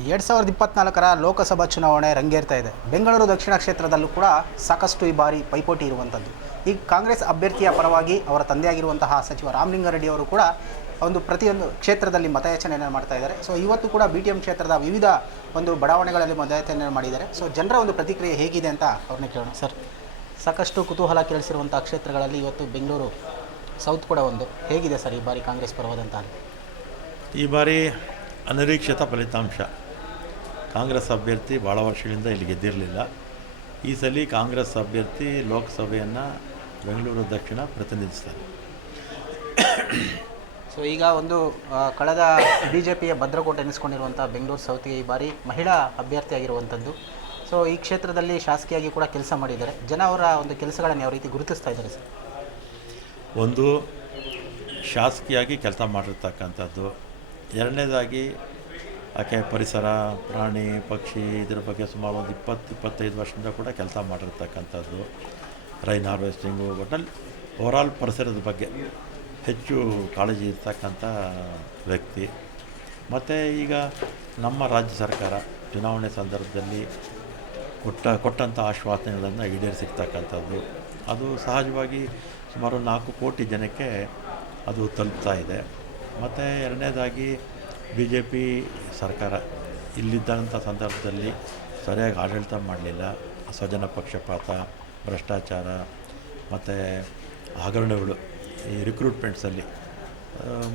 2024ರ ಲೋಕಸಭಾ ಚುನಾವಣೆ ರಂಗೇರ್ತಾ ಇದೆ. ಬೆಂಗಳೂರು ದಕ್ಷಿಣ ಕ್ಷೇತ್ರದಲ್ಲೂ ಕೂಡ ಸಾಕಷ್ಟು ಈ ಬಾರಿ ಪೈಪೋಟಿ ಇರುವಂಥದ್ದು. ಈ ಕಾಂಗ್ರೆಸ್ ಅಭ್ಯರ್ಥಿಯ ಪರವಾಗಿ ಅವರ ತಂದೆಯಾಗಿರುವಂತಹ ಸಚಿವ ರಾಮಲಿಂಗಾರೆಡ್ಡಿ ಅವರು ಕೂಡ ಪ್ರತಿಯೊಂದು ಕ್ಷೇತ್ರದಲ್ಲಿ ಮತಯಾಚನೆಯನ್ನು ಮಾಡ್ತಾ ಇದ್ದಾರೆ. ಸೊ ಇವತ್ತು ಕೂಡ BTM ಕ್ಷೇತ್ರದ ವಿವಿಧ ಬಡಾವಣೆಗಳಲ್ಲಿ ಮತಯಾಚನೆ ಮಾಡಿದ್ದಾರೆ. ಸೊ ಜನರ ಪ್ರತಿಕ್ರಿಯೆ ಹೇಗಿದೆ ಅಂತ ಅವ್ರನ್ನ ಕೇಳೋಣ. ಸರ್, ಸಾಕಷ್ಟು ಕುತೂಹಲ ಕೇಳಿಸಿರುವಂಥ ಕ್ಷೇತ್ರಗಳಲ್ಲಿ ಇವತ್ತು ಬೆಂಗಳೂರು ಸೌತ್ ಕೂಡ ಹೇಗಿದೆ ಸರ್ ಈ ಬಾರಿ ಕಾಂಗ್ರೆಸ್ ಪರವಾದಂಥ? ಈ ಬಾರಿ ಅನಿರೀಕ್ಷಿತ ಫಲಿತಾಂಶ. ಕಾಂಗ್ರೆಸ್ ಅಭ್ಯರ್ಥಿ ಭಾಳ ವರ್ಷಗಳಿಂದ ಇಲ್ಲಿ ಗೆದ್ದಿರಲಿಲ್ಲ. ಈ ಸಲ ಕಾಂಗ್ರೆಸ್ ಅಭ್ಯರ್ಥಿ ಲೋಕಸಭೆಯನ್ನು ಬೆಂಗಳೂರು ದಕ್ಷಿಣ ಪ್ರತಿನಿಧಿಸ್ತಾರೆ. ಸೊ ಈಗ ಕಳೆದ BJPಯ ಭದ್ರಕೋಟೆ ಎನಿಸ್ಕೊಂಡಿರುವಂಥ ಬೆಂಗಳೂರು ಸೌತ್ಗೆ ಈ ಬಾರಿ ಮಹಿಳಾ ಅಭ್ಯರ್ಥಿಯಾಗಿರುವಂಥದ್ದು. ಸೊ ಈ ಕ್ಷೇತ್ರದಲ್ಲಿ ಶಾಸಕಿಯಾಗಿ ಕೂಡ ಕೆಲಸ ಮಾಡಿದ್ದಾರೆ. ಜನ ಅವರ ಕೆಲಸಗಳನ್ನು ಯಾವ ರೀತಿ ಗುರುತಿಸ್ತಾ ಇದ್ದಾರೆ ಸರ್? ಒಂದು, ಶಾಸಕಿಯಾಗಿ ಕೆಲಸ ಮಾಡಿರ್ತಕ್ಕಂಥದ್ದು. ಎರಡನೇದಾಗಿ ಆಕೆ ಪರಿಸರ, ಪ್ರಾಣಿ, ಪಕ್ಷಿ ಇದ್ರ ಬಗ್ಗೆ ಸುಮಾರು 20-25 ವರ್ಷದಿಂದ ಕೂಡ ಕೆಲಸ ಮಾಡಿರ್ತಕ್ಕಂಥದ್ದು. ರೈನ್ ಹಾರ್ವೆಸ್ಟಿಂಗು, ಒಟ್ಟಲ್ಲಿ ಓವರಾಲ್ ಪರಿಸರದ ಬಗ್ಗೆ ಹೆಚ್ಚು ಕಾಳಜಿ ಇರ್ತಕ್ಕಂಥ ವ್ಯಕ್ತಿ. ಮತ್ತು ಈಗ ನಮ್ಮ ರಾಜ್ಯ ಸರ್ಕಾರ ಚುನಾವಣೆ ಸಂದರ್ಭದಲ್ಲಿ ಕೊಟ್ಟಂಥ ಆಶ್ವಾಸನೆಗಳನ್ನು ಈಡೇರಿಸಿರ್ತಕ್ಕಂಥದ್ದು. ಅದು ಸಹಜವಾಗಿ ಸುಮಾರು 4 ಕೋಟಿ ಜನಕ್ಕೆ ಅದು ತಲುಪ್ತಾ ಇದೆ. ಮತ್ತು ಎರಡನೇದಾಗಿ BJP ಸರ್ಕಾರ ಇಲ್ಲಿದ್ದಂಥ ಸಂದರ್ಭದಲ್ಲಿ ಸರಿಯಾಗಿ ಆಡಳಿತ ಮಾಡಲಿಲ್ಲ. ಸ್ವಜನ ಪಕ್ಷಪಾತ, ಭ್ರಷ್ಟಾಚಾರ ಮತ್ತು ಹಗರಣಗಳು ಈ ರಿಕ್ರೂಟ್ಮೆಂಟ್ಸಲ್ಲಿ,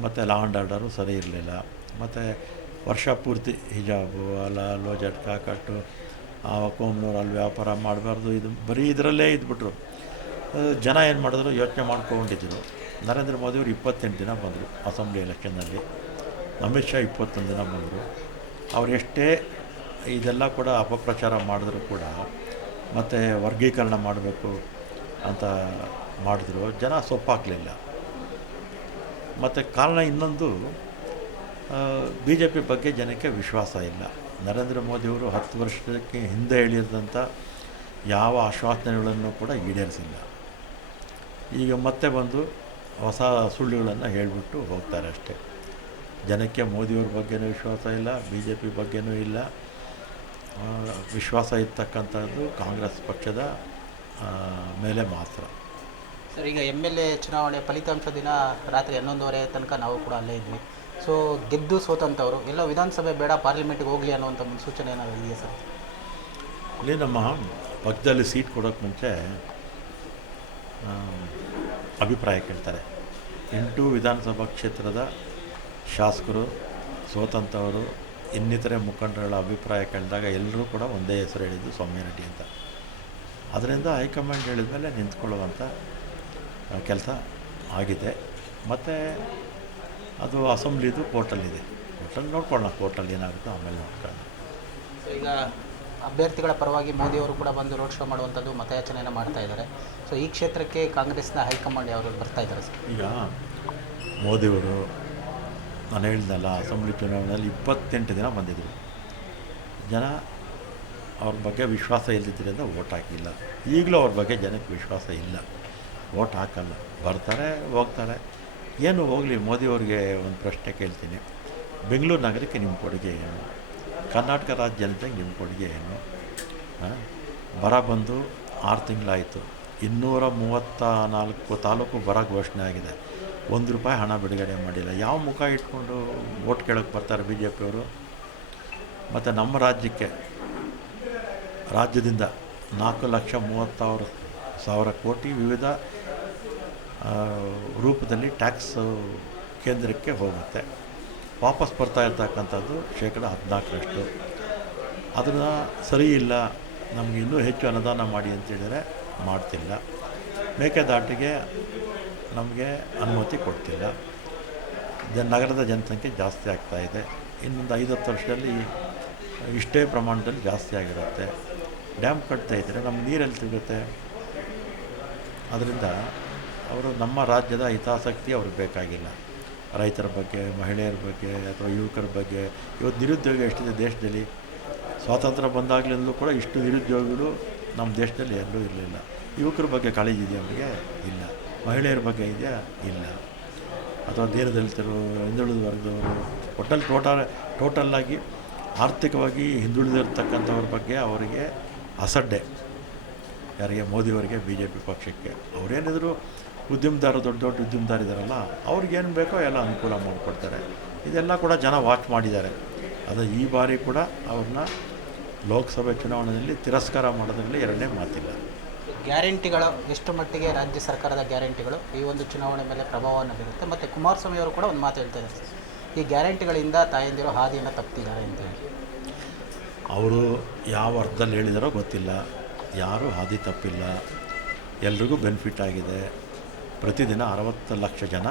ಮತ್ತು ಲಾ ಆ್ಯಂಡ್ ಆರ್ಡರು ಸರಿ ಇರಲಿಲ್ಲ. ಮತ್ತು ವರ್ಷ ಪೂರ್ತಿ ಹಿಜಾಬು, ಅಲ್ಲೋ ಜಟ್ಕಾ ಕಟ್ಟು, ಕೋಮ್ನೂರು ಅಲ್ಲಿ ವ್ಯಾಪಾರ ಮಾಡಬಾರ್ದು, ಇದು ಬರೀ ಇದರಲ್ಲೇ ಇದ್ಬಿಟ್ರು. ಜನ ಏನು ಮಾಡಿದ್ರು, ಯೋಚನೆ ಮಾಡ್ಕೊಂಡಿದ್ರು. ನರೇಂದ್ರ ಮೋದಿಯವರು 28 ದಿನ ಬಂದರು ಅಸೆಂಬ್ಲಿ ಎಲೆಕ್ಷನ್ನಲ್ಲಿ. ಅಮಿತ್ ಶಾ 21 ದಿನ ಬಂದರು. ಅವ್ರು ಎಷ್ಟೇ ಇದೆಲ್ಲ ಕೂಡ ಅಪಪ್ರಚಾರ ಮಾಡಿದ್ರು ಕೂಡ, ಮತ್ತು ವರ್ಗೀಕರಣ ಮಾಡಬೇಕು ಅಂತ ಮಾಡಿದ್ರು, ಜನ ಸೊಪ್ಪಾಗಲಿಲ್ಲ. ಮತ್ತು ಕಾರಣ ಇನ್ನೊಂದು, BJP ಬಗ್ಗೆ ಜನಕ್ಕೆ ವಿಶ್ವಾಸ ಇಲ್ಲ. ನರೇಂದ್ರ ಮೋದಿಯವರು 10 ವರ್ಷಕ್ಕೆ ಹಿಂದೆ ಹೇಳಿದಂಥ ಯಾವ ಆಶ್ವಾಸನೆಗಳನ್ನು ಕೂಡ ಈಡೇರಿಸಿಲ್ಲ. ಈಗ ಮತ್ತೆ ಬಂದು ಹೊಸ ಸುಳ್ಳುಗಳನ್ನು ಹೇಳಿಬಿಟ್ಟು ಹೋಗ್ತಾರೆ ಅಷ್ಟೇ. ಜನಕ್ಕೆ ಮೋದಿಯವ್ರ ಬಗ್ಗೆನೂ ವಿಶ್ವಾಸ ಇಲ್ಲ, BJP ಬಗ್ಗೆನೂ ಇಲ್ಲ. ವಿಶ್ವಾಸ ಇರ್ತಕ್ಕಂಥದ್ದು ಕಾಂಗ್ರೆಸ್ ಪಕ್ಷದ ಮೇಲೆ ಮಾತ್ರ. ಸರ್, ಈಗ MLA ಚುನಾವಣೆ ಫಲಿತಾಂಶ ದಿನ ರಾತ್ರಿ 11:30 ತನಕ ನಾವು ಕೂಡ ಅಲ್ಲೇ ಇದ್ವಿ. ಸೊ ಗೆದ್ದು ಸೋತಂಥವ್ರು ಎಲ್ಲ ವಿಧಾನಸಭೆ ಬೇಡ, ಪಾರ್ಲಿಮೆಂಟ್ಗೆ ಹೋಗಲಿ ಅನ್ನುವಂಥ ಮುನ್ಸೂಚನೆ ಏನಾದರೂ ಇದೆಯಾ ಸರ್? ಇಲ್ಲಿ ನಮ್ಮ ಪಕ್ಷದಲ್ಲಿ ಸೀಟ್ ಕೊಡೋಕ್ಕೆ ಮುಂಚೆ ಅಭಿಪ್ರಾಯ ಕೇಳ್ತಾರೆ. 8 ವಿಧಾನಸಭಾ ಕ್ಷೇತ್ರದ ಶಾಸಕರು, ಸೋತಂಥವರು, ಇನ್ನಿತರೆ ಮುಖಂಡರುಗಳ ಅಭಿಪ್ರಾಯ ಕೇಳಿದಾಗ ಎಲ್ಲರೂ ಕೂಡ ಒಂದೇ ಹೆಸರು ಹೇಳಿದ್ದು ಸೌಮ್ಯರೆಡ್ಡಿ ಅಂತ. ಅದರಿಂದ ಹೈಕಮಾಂಡ್ ಹೇಳಿದ ಮೇಲೆ ನಿಂತ್ಕೊಳ್ಳುವಂಥ ಕೆಲಸ ಆಗಿದೆ. ಮತ್ತು ಅದು ಅಸೆಂಬ್ಲಿದು ಕೋರ್ಟಲ್ಲಿದೆ. ಕೋರ್ಟಲ್ಲಿ ನೋಡ್ಕೊಳ್ಳೋಣ, ಕೋರ್ಟಲ್ಲಿ ಏನಾಗುತ್ತೋ ಆಮೇಲೆ ನೋಡ್ಕೊಳ್ಳೋಣ. ಈಗ ಅಭ್ಯರ್ಥಿಗಳ ಪರವಾಗಿ ಮೋದಿಯವರು ಕೂಡ ಬಂದು ರೋಡ್ ಶೋ ಮಾಡುವಂಥದ್ದು, ಮತಯಾಚನೆಯನ್ನು ಮಾಡ್ತಾ ಇದ್ದಾರೆ. ಸೊ ಈ ಕ್ಷೇತ್ರಕ್ಕೆ ಕಾಂಗ್ರೆಸ್ನ ಹೈಕಮಾಂಡ್ ಯಾರು ಬರ್ತಾ ಇದ್ದಾರೆ ಸರ್? ಈಗ ಮೋದಿಯವರು, ನಾನು ಹೇಳಿದ್ನಲ್ಲ, ಅಸೆಂಬ್ಲಿ ಚುನಾವಣೆಯಲ್ಲಿ 28 ದಿನ ಬಂದಿದ್ದರು. ಜನ ಅವ್ರ ಬಗ್ಗೆ ವಿಶ್ವಾಸ ಇಲ್ಲದಿದ್ದರಿಂದ ವೋಟ್ ಹಾಕಿಲ್ಲ. ಈಗಲೂ ಅವ್ರ ಬಗ್ಗೆ ಜನಕ್ಕೆ ವಿಶ್ವಾಸ ಇಲ್ಲ, ವೋಟ್ ಹಾಕಲ್ಲ. ಬರ್ತಾರೆ, ಹೋಗ್ತಾರೆ. ಏನು ಹೋಗಲಿ, ಮೋದಿಯವ್ರಿಗೆ ಒಂದು ಪ್ರಶ್ನೆ ಕೇಳ್ತೀನಿ. ಬೆಂಗಳೂರು ನಗರಕ್ಕೆ ನಿಮ್ಮ ಕೊಡುಗೆ ಏನು? ಕರ್ನಾಟಕ ರಾಜ್ಯ ಜನತೆಗೆ ನಿಮ್ಮ ಕೊಡುಗೆ ಏನು? ಬರ ಬಂದು 6 ತಿಂಗಳಾಯಿತು. 234 ತಾಲೂಕು ಬರ ಘೋಷಣೆ ಆಗಿದೆ. ₹1 ಹಣ ಬಿಡುಗಡೆ ಮಾಡಿಲ್ಲ. ಯಾವ ಮುಖ ಇಟ್ಕೊಂಡು ವೋಟ್ ಕೇಳೋಕ್ಕೆ ಬರ್ತಾರೆ BJP ಅವರು? ಮತ್ತು ನಮ್ಮ ರಾಜ್ಯದಿಂದ 4,30,000 ಕೋಟಿ ವಿವಿಧ ರೂಪದಲ್ಲಿ ಟ್ಯಾಕ್ಸ್ ಕೇಂದ್ರಕ್ಕೆ ಹೋಗುತ್ತೆ. ವಾಪಸ್ ಬರ್ತಾ ಇರ್ತಕ್ಕಂಥದ್ದು 14%. ಅದನ್ನು ಸರಿ ಇಲ್ಲ, ನಮಗೆ ಇನ್ನೂ ಹೆಚ್ಚು ಅನುದಾನ ಮಾಡಿ ಅಂತೇಳಿದರೆ ಮಾಡ್ತಿಲ್ಲ. ಮೇಕೆದಾಟಿಗೆ ನಮಗೆ ಅನುಮತಿ ಕೊಡ್ತಿಲ್ಲ. ನಗರದ ಜನಸಂಖ್ಯೆ ಜಾಸ್ತಿ ಆಗ್ತಾಯಿದೆ. ಇನ್ನೊಂದು 5-10 ವರ್ಷದಲ್ಲಿ ಇಷ್ಟೇ ಪ್ರಮಾಣದಲ್ಲಿ ಜಾಸ್ತಿ ಆಗಿರುತ್ತೆ. ಡ್ಯಾಮ್ ಕಟ್ತಾ ಇದ್ದರೆ ನಮ್ಮ ನೀರಲ್ಲಿ ಸಿಗುತ್ತೆ. ಅದರಿಂದ ಅವರು ನಮ್ಮ ರಾಜ್ಯದ ಹಿತಾಸಕ್ತಿ ಅವ್ರಿಗೆ ಬೇಕಾಗಿಲ್ಲ. ರೈತರ ಬಗ್ಗೆ, ಮಹಿಳೆಯರ ಬಗ್ಗೆ ಅಥವಾ ಯುವಕರ ಬಗ್ಗೆ. ಇವತ್ತು ನಿರುದ್ಯೋಗ ಎಷ್ಟಿದೆ ದೇಶದಲ್ಲಿ? ಸ್ವಾತಂತ್ರ್ಯ ಬಂದಾಗಲಿಂದಲೂ ಕೂಡ ಇಷ್ಟು ನಿರುದ್ಯೋಗಿಗಳು ನಮ್ಮ ದೇಶದಲ್ಲಿ ಎಲ್ಲೂ ಇರಲಿಲ್ಲ. ಯುವಕರ ಬಗ್ಗೆ ಕಾಳಜಿ ಇದೆಯಾ ಅವರಿಗೆ? ಇಲ್ಲ. ಮಹಿಳೆಯರ ಬಗ್ಗೆ ಇದೆಯಾ? ಇಲ್ಲ. ಅಥವಾ ದೀನದಲಿತರು, ಹಿಂದುಳಿದ ವರ್ಗದವರು, ಒಟ್ಟಲ್ಲಿ ಟೋಟಲ್ಲಾಗಿ ಆರ್ಥಿಕವಾಗಿ ಹಿಂದುಳಿದಿರ್ತಕ್ಕಂಥವ್ರ ಬಗ್ಗೆ ಅವರಿಗೆ ಅಸಡ್ಡೆ, ಯಾರಿಗೆ ಮೋದಿಯವರಿಗೆ, ಬಿ ಜೆ ಪಿ ಪಕ್ಷಕ್ಕೆ. ಅವರೇನಿದ್ರು ಉದ್ಯಮದಾರರು, ದೊಡ್ಡ ದೊಡ್ಡ ಉದ್ಯಮದಾರಿದಾರಲ್ಲ, ಅವ್ರಿಗೇನು ಬೇಕೋ ಎಲ್ಲ ಅನುಕೂಲ ಮಾಡಿಕೊಡ್ತಾರೆ. ಇದೆಲ್ಲ ಕೂಡ ಜನ ವಾಚ್ ಮಾಡಿದ್ದಾರೆ. ಅದು ಈ ಬಾರಿ ಕೂಡ ಅವ್ರನ್ನ ಲೋಕಸಭೆ ಚುನಾವಣೆಯಲ್ಲಿ ತಿರಸ್ಕಾರ ಮಾಡೋದ್ರಲ್ಲಿ ಎರಡನೇ ಮಾತಿಲ್ಲ. ಗ್ಯಾರಂಟಿಗಳು ಎಷ್ಟು ಮಟ್ಟಿಗೆ ರಾಜ್ಯ ಸರ್ಕಾರದ ಗ್ಯಾರಂಟಿಗಳು ಈ ಒಂದು ಚುನಾವಣೆ ಮೇಲೆ ಪ್ರಭಾವವನ್ನು ಬೀರುತ್ತೆ? ಮತ್ತು ಕುಮಾರಸ್ವಾಮಿ ಅವರು ಕೂಡ ಒಂದು ಮಾತು ಹೇಳ್ತಾ ಇದ್ದಾರೆ, ಈ ಗ್ಯಾರಂಟಿಗಳಿಂದ ತಾಯಂದಿರು ಹಾದಿಯನ್ನು ತಪ್ಪಿದ್ದಾರೆ ಅಂತೇಳಿ. ಅವರು ಯಾವ ಅರ್ಥದಲ್ಲಿ ಹೇಳಿದಾರೋ ಗೊತ್ತಿಲ್ಲ. ಯಾರೂ ಹಾದಿ ತಪ್ಪಿಲ್ಲ, ಎಲ್ರಿಗೂ ಬೆನಿಫಿಟ್ ಆಗಿದೆ. ಪ್ರತಿದಿನ 60 ಲಕ್ಷ ಜನ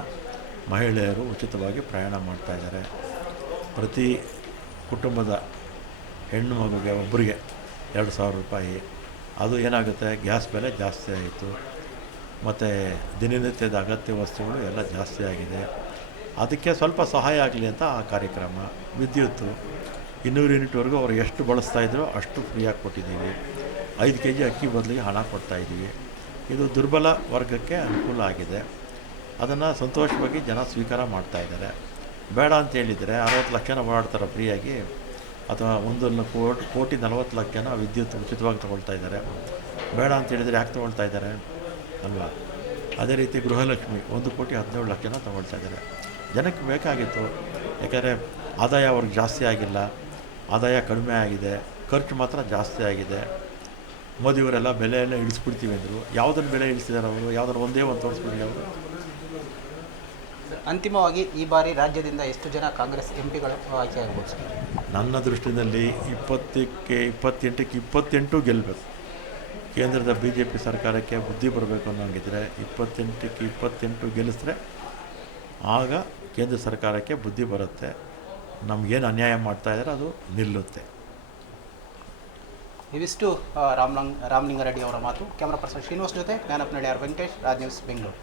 ಮಹಿಳೆಯರು ಉಚಿತವಾಗಿ ಪ್ರಯಾಣ ಮಾಡ್ತಾಯಿದ್ದಾರೆ. ಪ್ರತಿ ಕುಟುಂಬದ ಹೆಣ್ಣು ಮಗುಗೆ ಒಬ್ಬರಿಗೆ 2,000 ರೂಪಾಯಿ. ಅದು ಏನಾಗುತ್ತೆ, ಗ್ಯಾಸ್ ಬೆಲೆ ಜಾಸ್ತಿ ಆಯಿತು, ಮತ್ತು ದಿನನಿತ್ಯದ ಅಗತ್ಯ ವಸ್ತುಗಳು ಎಲ್ಲ ಜಾಸ್ತಿ ಆಗಿದೆ. ಅದಕ್ಕೆ ಸ್ವಲ್ಪ ಸಹಾಯ ಆಗಲಿ ಅಂತ ಆ ಕಾರ್ಯಕ್ರಮ. ವಿದ್ಯುತ್ತು 200 ಯೂನಿಟ್ವರೆಗೂ ಅವರು ಎಷ್ಟು ಬಳಸ್ತಾಯಿದ್ರೋ ಅಷ್ಟು ಫ್ರೀಯಾಗಿ ಕೊಟ್ಟಿದ್ದೀವಿ. 5 kg ಅಕ್ಕಿ ಬದಲಿಗೆ ಹಣ ಕೊಡ್ತಾಯಿದ್ದೀವಿ. ಇದು ದುರ್ಬಲ ವರ್ಗಕ್ಕೆ ಅನುಕೂಲ ಆಗಿದೆ. ಅದನ್ನು ಸಂತೋಷವಾಗಿ ಜನ ಸ್ವೀಕಾರ ಮಾಡ್ತಾಯಿದ್ದಾರೆ. ಬೇಡ ಅಂತ ಹೇಳಿದರೆ 60 ಲಕ್ಷ ಜನ ಓಡಾಡ್ತಾರೆ ಫ್ರೀಯಾಗಿ, ಅಥವಾ 1,40,00,000 ಜನ ವಿದ್ಯುತ್ ಉಚಿತವಾಗಿ ತೊಗೊಳ್ತಾ ಇದ್ದಾರೆ. ಬೇಡ ಅಂತ ಹೇಳಿದರೆ ಯಾಕೆ ತೊಗೊಳ್ತಾ ಇದ್ದಾರೆ ಅಲ್ವಾ? ಅದೇ ರೀತಿ ಗೃಹಲಕ್ಷ್ಮಿ 1,17,00,000 ಜನ ತೊಗೊಳ್ತಾ ಇದ್ದಾರೆ. ಜನಕ್ಕೆ ಬೇಕಾಗಿತ್ತು, ಯಾಕೆಂದರೆ ಆದಾಯ ಅವ್ರಿಗೆ ಜಾಸ್ತಿ ಆಗಿಲ್ಲ, ಆದಾಯ ಕಡಿಮೆ ಆಗಿದೆ, ಖರ್ಚು ಮಾತ್ರ ಜಾಸ್ತಿ ಆಗಿದೆ. ಮೋದಿಯವರೆಲ್ಲ ಬೆಲೆ ಎಲ್ಲ ಇಳಿಸ್ಬಿಡ್ತೀವಿ ಅಂದರು. ಯಾವುದನ್ನು ಬೆಲೆ ಇಳಿಸಿದ್ದಾರೆ ಅವರು? ಯಾವುದನ್ನು ಒಂದೇ ಒಂದು ತೋರಿಸ್ಬಿಡಿ ಅವರು. ಅಂತಿಮವಾಗಿ ಈ ಬಾರಿ ರಾಜ್ಯದಿಂದ ಎಷ್ಟು ಜನ ಕಾಂಗ್ರೆಸ್ ಎಂಪಿಗಳು ಆಯ್ಕೆ ಆಗ್ಬೋದು ಸರ್? ನನ್ನ ದೃಷ್ಟಿಯಲ್ಲಿ 20ಕ್ಕೆ 28 ಗೆಲ್ಲಬೇಕು. ಕೇಂದ್ರದ ಬಿ ಜೆ ಪಿ ಸರ್ಕಾರಕ್ಕೆ ಬುದ್ಧಿ ಬರಬೇಕು ಅನ್ನೋಂಗಿದ್ರೆ 28ಕ್ಕೆ 28 ಗೆಲ್ಲಿಸಿದ್ರೆ ಆಗ ಕೇಂದ್ರ ಸರ್ಕಾರಕ್ಕೆ ಬುದ್ಧಿ ಬರುತ್ತೆ. ನಮಗೇನು ಅನ್ಯಾಯ ಮಾಡ್ತಾಯಿದ್ದಾರೆ ಅದು ನಿಲ್ಲುತ್ತೆ. ಇವಿಷ್ಟು ರಾಮಲಿಂಗಾರೆಡ್ಡಿ ಅವರ ಮಾತು. ಕ್ಯಾಮ್ರಾ ಪರ್ಸನ್ ಶ್ರೀನಿವಾಸ್ ಜೊತೆ ಜ್ಞಾನಪ್ಪ ನಡಿಯಾರ್, ವೆಂಕಟೇಶ್, ರಾಜ್ ನ್ಯೂಸ್, ಬೆಂಗಳೂರು.